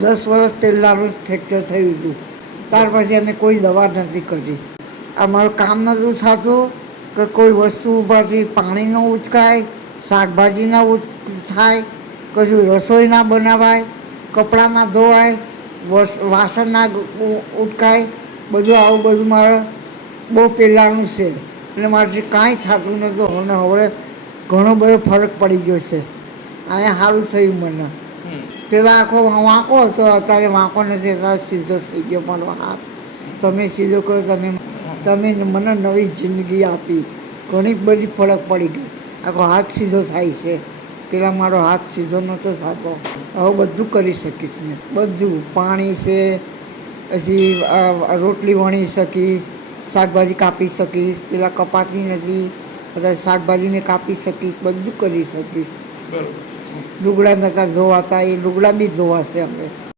10 વર્ષ પહેલાંનું જ ફ્રેક્ચર થયું હતું. ત્યાર પછી અમે કોઈ દવા નથી કરી. અમારું કામ નહોતું થતું કે કોઈ વસ્તુ ઉપરથી પાણી ન ઉચકાય, શાકભાજી ના થાય, કશું રસોઈ ના બનાવાય, કપડાં ના ધોવાય, વાસણ ના ઉટકાય. બધું આવું બધું મારે બહુ પહેલાંનું છે એટલે મારાથી કાંઈ થતું નહોતું. અને હવે ઘણો બધો ફરક પડી ગયો છે. અહીંયા સારું થયું મને. પેલા આખો વાંકો હતો, અત્યારે વાંકો નથી, અત્યારે સીધો થઈ ગયો મારો હાથ. તમે સીધો કહો, તમે મને નવી જિંદગી આપી. ઘણી બધી ફરક પડી ગઈ. આખો હાથ સીધો થાય છે. પેલા મારો હાથ સીધો નહોતો થતો. હવે બધું કરી શકીશ ને. બધું પાણી છે, પછી રોટલી વણી શકીશ, શાકભાજી કાપી શકીશ. પેલા કપાતી નથી, બધા શાકભાજીને કાપી શકીશ, બધું કરી શકીશ. લુગડા નહોતા ધોવાતા, એ લુગડા બી ધોવાશે હવે.